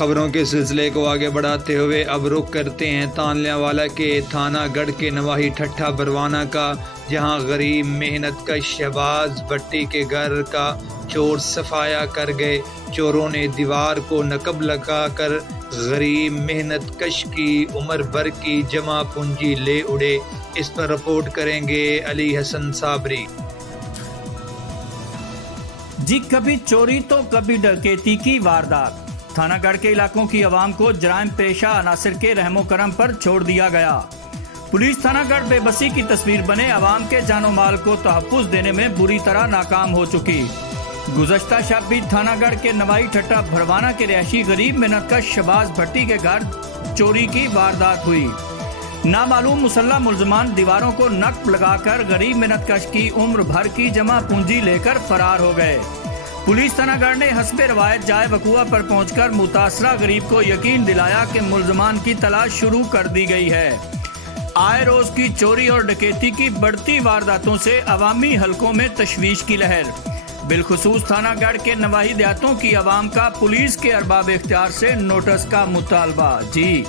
خبروں کے سلسلے کو آگے بڑھاتے ہوئے اب رخ کرتے ہیں تانلیہ والا کے تھانہ گڑھ کے نواحی ٹھٹھا بروانہ کا، جہاں غریب محنت کش شہباز بھٹی کے گھر کا چور صفایا کر گئے۔ چوروں نے دیوار کو نقب لگا کر غریب محنت کش کی عمر بھر کی جمع پونجی لے اڑے۔ اس پر رپورٹ کریں گے علی حسن صابری۔ جی کبھی چوری تو کبھی ڈکیتی کی واردات، تھانہ گڑھ کے علاقوں کی عوام کو جرائم پیشہ عناصر کے رحم و کرم پر چھوڑ دیا گیا۔ پولیس تھانہ گڑھ بے بسی کی تصویر بنے عوام کے جان و مال کو تحفظ دینے میں بری طرح ناکام ہو چکی۔ گزشتہ شب بھی تھانہ گڑھ کے نواحی ٹھٹھا بھروانہ کے رہائشی غریب محنت کش شہباز بھٹی کے گھر چوری کی واردات ہوئی۔ نامعلوم مسلح ملزمان دیواروں کو نقب لگا کر غریب محنت کش کی عمر بھر کی جمع پونجی لے کر فرار ہو گئے۔ پولیس تھانہ گڑھ نے حسب روایت جائے وقوع پر پہنچ کر متاثرہ غریب کو یقین دلایا کہ ملزمان کی تلاش شروع کر دی گئی ہے۔ آئے روز کی چوری اور ڈکیتی کی بڑھتی وارداتوں سے عوامی حلقوں میں تشویش کی لہر، بالخصوص تھانہ گڑھ کے نواحی دیہاتوں کی عوام کا پولیس کے ارباب اختیار سے نوٹس کا مطالبہ۔ جی